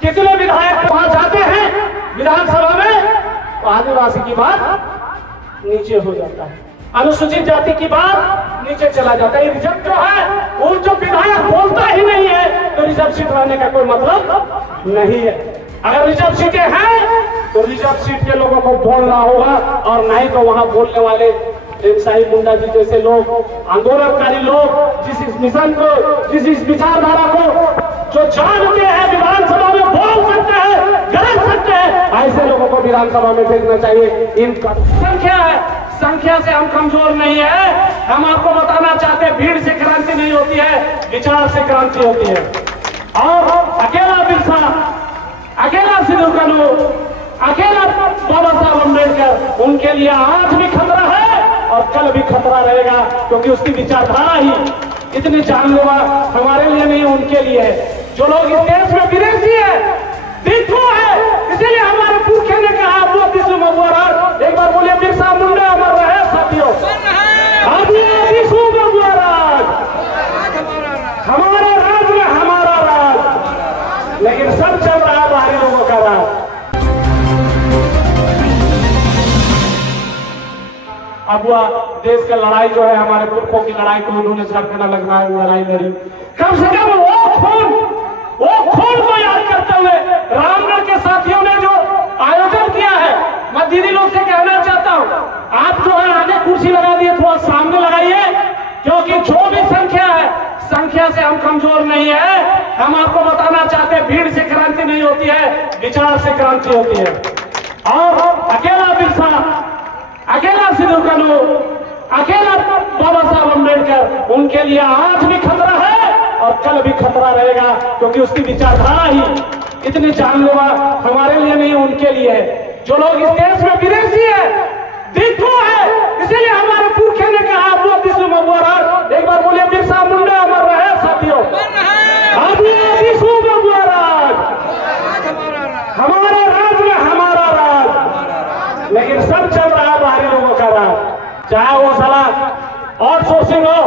कितने विधायक वहां जाते हैं विधानसभा में तो आदिवासी की बात नीचे हो जाता है, अनुसूचित जाति की बात नीचे चला जाता है। रिजर्व जो है वो जो विधायक बोलता ही नहीं है तो रिजर्व सीट रहने का कोई मतलब नहीं है। अगर रिजर्व सीटें हैं तो रिजर्व सीट के लोगों को बोलना होगा, और नहीं तो वहां बोलने वाले शाही मुंडा जी जैसे लोग, आंदोलनकारी लोग, जिस इस मिशन को, जिस इस विचारधारा को जो जानते हैं विधानसभा में बोल सकते हैं, गरज सकते हैं, ऐसे लोगों को विधानसभा में भेजना चाहिए। इनका संख्या है, संख्या से हम कमजोर नहीं है। हम आपको बताना चाहते हैं भीड़ से क्रांति नहीं होती है, विचार से क्रांति होती है। और अकेला बिरसा, अकेला सिद्धू कानू, अकेला बाबा साहब अम्बेडकर, उनके लिए आज भी खतरा है और कल भी खतरा रहेगा, क्योंकि उसकी विचारधारा ही इतनी जानलेवा हमारे लिए नहीं उनके लिए है। जो लोग इस देश में विदेशी है, दिक्कू है, इसीलिए हमारे पुरखे ने कहा वो विश्व महुआराज, एक बार बोलिए बिरसा मुंडा अमर रहे साथियों, विश्व महुआराज, हमारा राज में हमारा राज। लेकिन सब चल रहा है बाहरी लोगों का राज। अब वह देश का लड़ाई जो है, हमारे पुरखों की लड़ाई को उन्होंने झरकना लगना है, लड़ाई लड़ी, कम से कम वो खून को याद करते हुए रामगढ़ के साथियों ने जो आयोजन किया है, मैं दीदी लोग से कहना चाहता हूँ, आप जो है आगे कुर्सी लगा दिए, थोड़ा सामने लगाइए, क्योंकि जो भी संख्या है, संख्या से हम कमजोर नहीं है। हम आपको बताना चाहते हैं भीड़ से क्रांति नहीं होती है, विचार से क्रांति होती है। और अकेला बिरसा, अकेला सिद्धू कानू, अकेला बाबा साहब अम्बेडकर, उनके लिए आज भी खतरा है और कल भी खतरा रहेगा, क्योंकि उसकी विचारधारा ही इतनी जानलेवा हमारे लिए नहीं उनके लिए है। जो लोग इस देश में विदेशी है, दिक्कू है, इसीलिए हमारे पुरखे ने कहा वो विश्व महुआराज, एक बार बोलिए बिरसा मुंडा अमर रहे साथियों, विश्व महुआराज, हमारे राज में हमारा राज। लेकिन सब चल रहा है बाहरी लोगों का राज, चाहे वो साला आउटसोर्सिंग हो।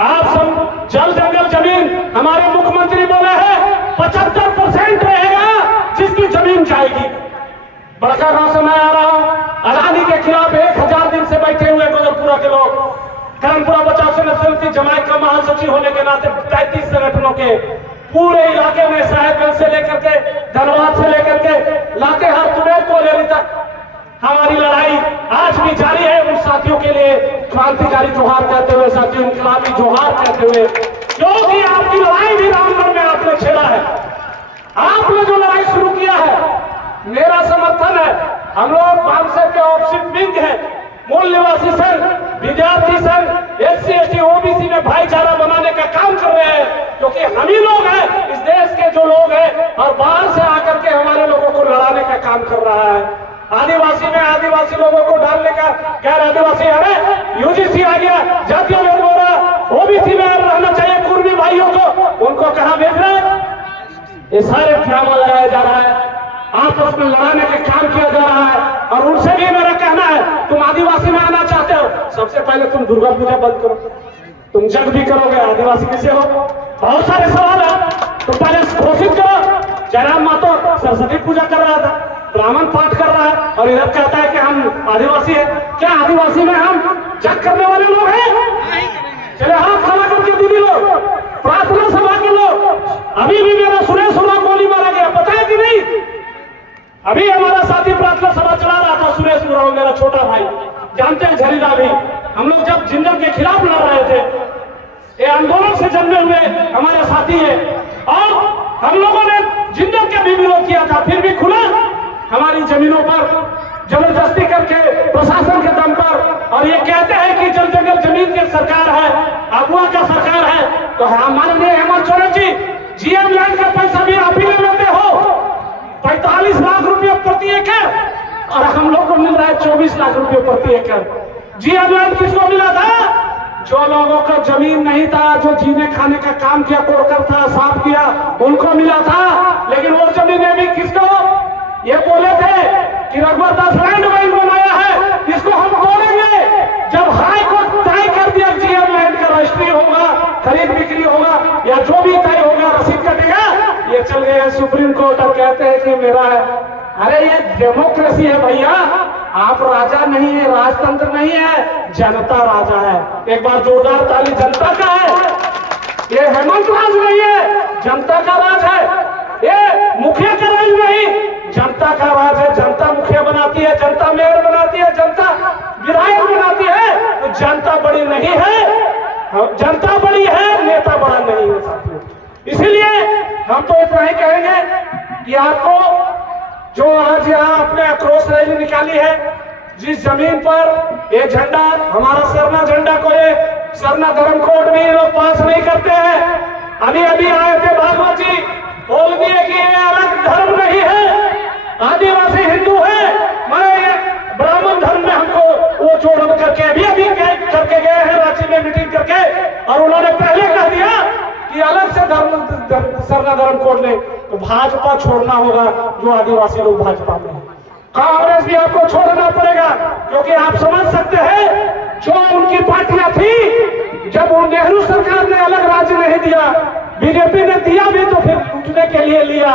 आप सब जल जंगल जमीन, हमारे मुख्यमंत्री बोले हैं 75% रहेगा जिसकी जमीन जाएगी। बड़का गांव से मैं आ रहा हूं, अडानी के खिलाफ 1000 दिन से बैठे हुए गोजरपुरा के लोग, करमपुरा बचाव संगठन की जमायत का महासचिव होने के नाते 33 संगठनों के पूरे इलाके में, साहेबगंज से लेकर के धनबाद से लेकर के लातेहार तुरेर कोलेरी तक हमारी लड़ाई आज भी जारी है। उन साथियों के लिए क्रांतिकारी जोहार कहते हुए, साथियों इनकलाबी जोहार कहते हुए, क्योंकि आपकी लड़ाई भी रामगढ़ में आपने छेड़ा है, आपने जो लड़ाई शुरू किया है, मेरा समर्थन है। हम लोग बामसेर के ऑफिस विंग है, मूल निवासी संघ, विद्यार्थी संघ, SC ST OBC में भाईचारा बनाने का काम कर रहे हैं, क्योंकि हम ही लोग हैं इस देश के जो लोग हैं, और बाहर से आकर के हमारे लोगों को लड़ाने का काम कर रहा है। आदिवासी में आदिवासी लोगों को डालने का, गैर आदिवासी, अरे UGC आ गया, जातीय आयोग हो रहा, OBC में रहना चाहिए कुर्मी भाइयों को, उनको कहां भेज रहे हैं? ये सारे ड्रामा लगाया जा रहा है, आपस में लड़ाने का काम किया जा रहा है। और उनसे भी मेरा कहना है, तुम आदिवासी में आना चाहते हो, सबसे पहले तुम दुर्गा पूजा बंद करो, तुम जग भी करोगे, आदिवासी कैसे हो? बहुत सारे सवाल है, तुम पहले घोषित करो। जयराम मातो सरस्वती पूजा कर रहा था, ब्राह्मण पाठ कर रहा है, और इधर कहता है कि हम आदिवासी है। क्या आदिवासी में हम जग करने वाले लोग हैं? चले हाथ खड़ा करके दीदी लोग, प्रार्थना सभा के लोग, अभी भी मेरा सुरेश होना गोली मारा गया, पता है कि नहीं? अभी हमारा साथी प्रार्थना सभा चला रहा था, सुरेश मुराव, मेरा छोटा भाई, जानते हैं झरीला भी, हम लोग जब जिंदल के खिलाफ लड़ रहे थे, ये आंदोलन से जन्मे हुए हमारे साथी है, और हम लोगों ने जिंदल का भी विरोध किया था, फिर भी खुला हमारी जमीनों पर जबरदस्ती करके प्रशासन के दम पर, और ये कहते हैं कि जल जंगल जमीन की सरकार है, अगुआ का सरकार है। तो माननीय हेमंत सोरेन जी, GM लैंड का पैसा भी आप ही ले लेते हो, 45 लाख रुपये प्रति एकड़, और हम लोग को मिल रहा है 24 लाख रुपये प्रति एकड़। GM लैंड किसको मिला था? जो लोगों का जमीन नहीं था, जो जीने खाने का काम किया, कोरकर था, साफ किया, उनको मिला था। लेकिन वो जमीनें भी किसको? ये बोले थे कि रघुवर दास लैंड बैंक बनाया है, इसको हम तोड़ेंगे। जब हाई कोर्ट तय कर दिया GM लैंड का रजिस्ट्री होगा, खरीद बिक्री होगा, या जो भी तय होगा, रसीद कटेगा, ये ले चल गए सुप्रीम कोर्ट और कहते हैं कि मेरा है। अरे ये डेमोक्रेसी है भैया, आप राजा नहीं है, राजतंत्र नहीं है, जनता राजा है। एक बार जोरदार ताली जनता का है। ये हेमंत राज नहीं है, जनता का राज है। ये मुखिया का राज नहीं, जनता का राज है। जनता मुखिया बनाती है, जनता मेयर बनाती है, जनता विधायक बनाती है। तो जनता बड़ी नहीं है, जनता बड़ी है, नेता बड़ा नहीं है साथियों। इसीलिए हम तो इतना ही कहेंगे कि आपको जो आज यहाँ अपने आक्रोश रैली निकाली है, जिस जमीन पर ये झंडा हमारा सरना झंडा को ये सरना धर्म कोड में ये लोग पास नहीं करते हैं। अभी अभी आए थे भागवत जी, बोल दिए कि ये अलग धर्म नहीं है, आदिवासी हिंदू है, मैं ब्राह्मण धर्म में हमको वो जोड़ करके अभी अभी करके गए हैं रांची में मीटिंग करके, और उन्होंने पहले कह दिया कि अलग से धर्म सरना धर्म कोड नहीं। तो भाजपा छोड़ना होगा, जो आदिवासी लोग भाजपा में हैं। कांग्रेस भी आपको छोड़ना पड़ेगा, क्योंकि आप समझ सकते हैं जो उनकी पार्टियां थी, जब वो नेहरू सरकार ने अलग राज्य नहीं दिया, बीजेपी ने दिया भी तो फिर लूटने के लिए लिया,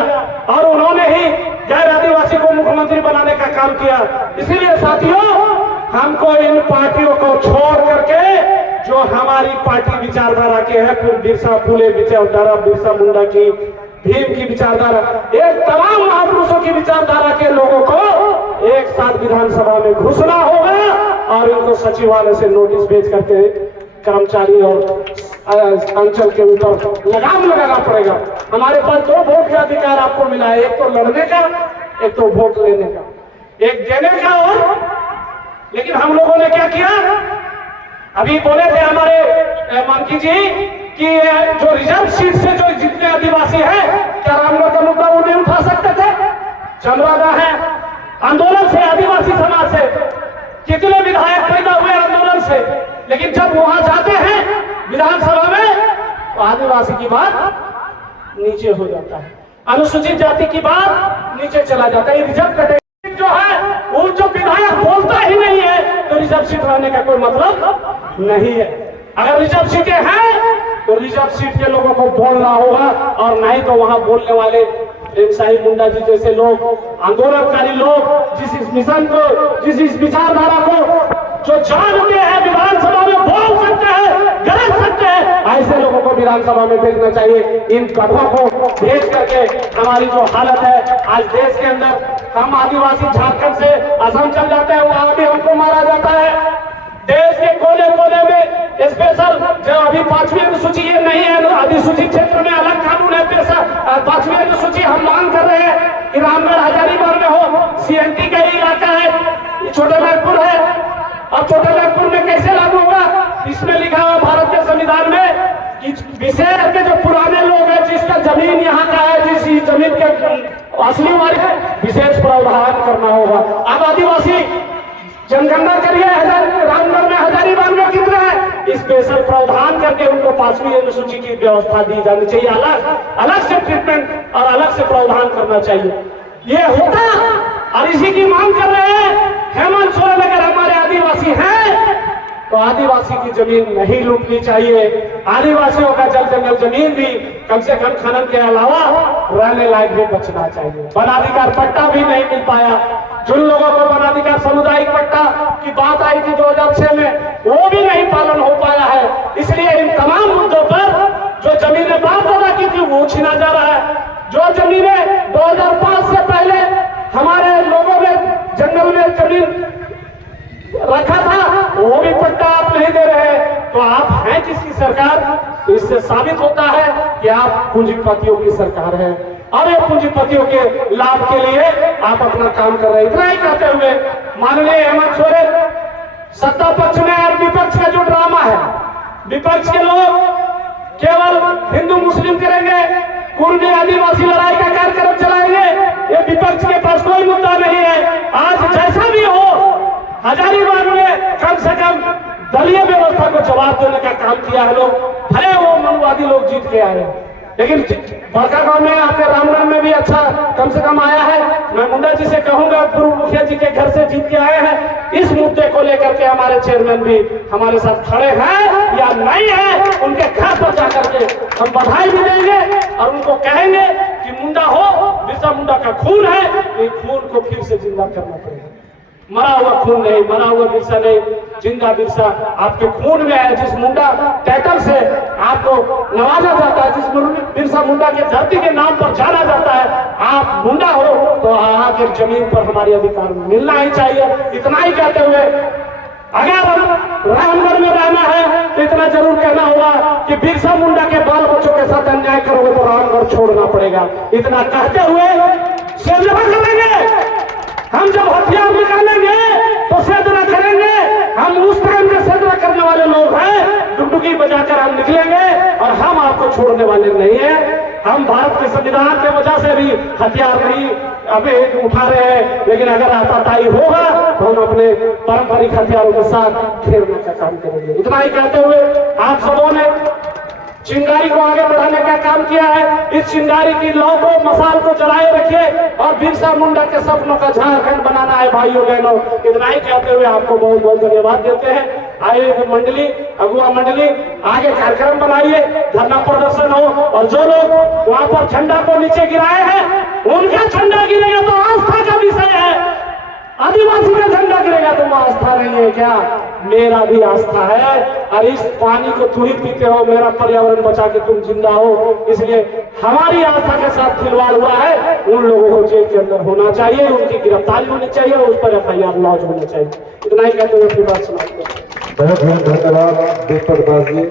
और उन्होंने ही गैर आदिवासी को मुख्यमंत्री बनाने का काम किया। इसीलिए साथियों, हमको इन पार्टियों को छोड़ करके जो हमारी पार्टी विचारधारा के है, फिर बिरसा फुले विचारधारा, बिरसा मुंडा की, भीम की विचारधारा, एक तमाम महापुरुषों की विचारधारा के लोगों को एक साथ विधानसभा में घुसना होगा, और इनको सचिवालय से नोटिस भेज करके कर्मचारी और अंचल के ऊपर लगाम लगाना पड़ेगा। हमारे पास दो वोट का अधिकार आपको मिला है, एक तो लड़ने का, एक तो वोट लेने का, एक देने का। और लेकिन हम लोगों ने क्या किया, अभी बोले थे हमारे मंत्री जी कि जो रिजर्व सीट से जो जितने आदिवासी हैं, क्या रामनगर का मुद्दा वो नहीं उठा सकते थे? चल रहा है आंदोलन से, आदिवासी समाज से कितने विधायक पैदा हुए आंदोलन से, लेकिन जब वहां जाते हैं विधानसभा में तो आदिवासी की बात नीचे हो जाता है, अनुसूचित जाति की बात नीचे चला जाता है। रिजर्व कैटेगरी जो है वो जो विधायक बोलता ही नहीं है, तो रिजर्व सीट रहने का कोई मतलब नहीं है। अगर रिजर्व सीटें हैं तो रिजर्व सीट के लोगों को बोलना होगा, और नहीं तो वहां बोलने वाले प्रेम साहिब मुंडा जी जैसे लोग, आंदोलनकारी लोग, जिस इस मिशन को, जिस इस विचारधारा को जो जानते हैं, विधानसभा में बोल सकते हैं, गरज सकते हैं, ऐसे लोगों को विधानसभा में भेजना चाहिए। इन कदमों को भेज करके हमारी जो हालत है आज देश के अंदर, हम आदिवासी झारखंड से असम चल जाते हैं, वहां भी हमको मारा जाता है। देश के कोने कोने में स्पेशल जो अभी 5वीं अनुसूची ये नहीं है, अधिसूचित क्षेत्र में अलग कानून है। 5वीं अनुसूची हम मांग कर रहे हैं कि रामगढ़ हजारीबाग में हो, सीएनटी का ही इलाका है, छोटे नागपुर है। अब छोटे नागपुर में कैसे लागू होगा? इसमें लिखा हुआ भारत के संविधान में कि विशेष के जो पुराने लोग हैं, जिसका जमीन यहाँ का है, जिस जमीन के असली वाली है, विशेष प्रावधान करना होगा। अब आदिवासी जनगणना करिए, रामगढ़ में हजारीबाग में कितना है, स्पेशल प्रावधान करके उनको 5वीं अनुसूची की व्यवस्था दी जानी चाहिए। अलग से ट्रीटमेंट और अलग से प्रावधान करना चाहिए। ये होता, और इसी की मांग कर रहे हैं हेमंत सोरेन। अगर हमारे आदिवासी हैं तो आदिवासी की जमीन नहीं लूटनी चाहिए। आदिवासियों का जल जंगल जमीन भी कम से कम खनन के अलावा रहने लायक भी बचना चाहिए। वनाधिकार पट्टा भी नहीं मिल पाया। जिन लोगों को वनाधिकार सामुदायिक पट्टा की बात आई थी 2006 में, वो भी नहीं पालन हो पाया है। इसलिए इन तमाम मुद्दों पर जो जमीनें बाप दादा की थी वो छीना जा रहा है। जो जमीनें 2005 से पहले हमारे लोगों ने जंगल में जमीन रखा था, वो भी पट्टा आप नहीं दे रहे। तो आप हैं किसकी सरकार? तो इससे साबित होता है कि आप पूंजीपतियों की सरकार है, और ये पूंजीपतियों के लाभ के लिए आप अपना काम कर रहे हैं। इतना ही कहते हुए माननीय हेमंत सोरेन, सत्ता पक्ष में और विपक्ष का जो ड्रामा है, विपक्ष के लोग केवल हिंदू मुस्लिम करेंगे, कुर्मी आदिवासी लड़ाई का कार्यक्रम चलाएंगे। ये विपक्ष के पास कोई मुद्दा नहीं है। आज जैसा भी हो, हजारीबाग में कम से कम दलीय व्यवस्था को जवाब देने का काम किया है लोग। भले वो मनुवादी लोग जीत के आए, लेकिन बड़का गांव में आपके रामगढ़ में भी अच्छा कम से कम आया है। मैं मुंडा जी से कहूंगा, पूर्व मुखिया जी के घर से जीत के आए हैं। इस मुद्दे को लेकर के हमारे चेयरमैन भी हमारे साथ खड़े हैं या नहीं है, उनके घर पर जाकर के हम बधाई भी देंगे और उनको कहेंगे कि मुंडा हो, बिरसा मुंडा का खून है, ये खून को फिर से जिंदा करना पड़ेगा। मरा हुआ खून नहीं, मरा हुआ बिरसा नहीं, जिंदा बिरसा आपके खून में है। जिस मुंडा टाइटल से आपको नवाजा जाता है, जिस बिरसा मुंडा के धरती के नाम पर जाना जाता है, आप मुंडा हो तो आके जमीन पर हमारे अधिकार मिलना ही चाहिए। इतना ही कहते हुए अगर रामगढ़ में रहना है तो इतना जरूर कहना होगा कि बिरसा मुंडा के बाल बच्चों के साथ अन्याय करोगे तो रामगढ़ छोड़ना पड़ेगा। इतना कहते हुए सेवा करेंगे, हम जब हथियार निकालेंगे तो सेदना करेंगे। हम उस टाइम के सेदना करने वाले लोग हैं, डुगडुगी बजाकर हम निकलेंगे और हम आपको छोड़ने वाले नहीं हैं। हम भारत के संविधान के वजह से भी हथियार नहीं अभी उठा रहे हैं, लेकिन अगर आताताई होगा तो हम अपने पारंपरिक हथियारों के साथ खेलने का काम करेंगे। इतना ही कहते हुए आप सबों ने चिंगारी को आगे बढ़ाने का काम किया है। इस चिंगारी की लौ को, मसाल को जलाए रखिए और बिरसा मुंडा के सपनों का झारखंड बनाना है भाइयों बहनों। इतना ही कहते हुए आपको बहुत बहुत धन्यवाद देते हैं। आइए मंडली, अगुआ मंडली, आगे कार्यक्रम बनाइए, धरना प्रदर्शन हो और जो लोग वहां पर झंडा को नीचे गिराए हैं उनका झंडा गिरेगा तो आस्था का विषय है। आदिवासी का झंडा गिरेगा तो आस्था नहीं है क्या? मेरा भी आस्था है। और इस पानी को तू ही पीते हो, मेरा पर्यावरण बचा के तुम जिंदा हो, इसलिए हमारी आस्था के साथ खिलवाड़ हुआ है। उन लोगों को जेल के अंदर होना चाहिए, उनकी गिरफ्तारी होनी चाहिए और उस पर FIR लॉन्च होना चाहिए। इतना ही कहते हुए अपनी बात समाप्त करते हैं। बहुत बहुत धन्यवाद दीपक दास जी।